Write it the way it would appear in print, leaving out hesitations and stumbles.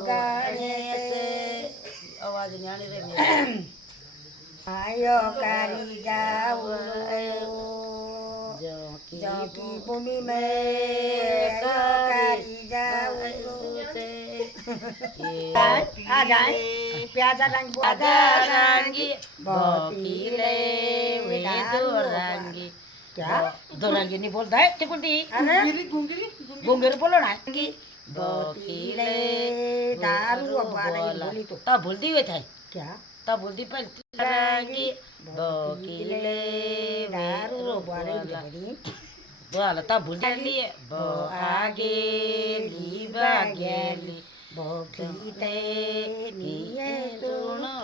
ગાણે છે અવાજ ન્યાણી રે આયો કરી જાવ જોકી જોકી ભૂમિ મેં કરી જાવ આ જાય પ્યાજા રંગ આદરાંગી ભોકી લે વેદોરાંગી क्या दोरांगी नहीं बोलता है क्या बोलती अरे गुंगेर बोलो ना भोकी ले दारू अब आ रही बोली तो ता बोलती हुए था क्या ता बोलती पर रांगी भोकी ले दारू अब आ रही बोला ता बोलती लिए बो आगे ली बागेली भोकी ते ये सुनो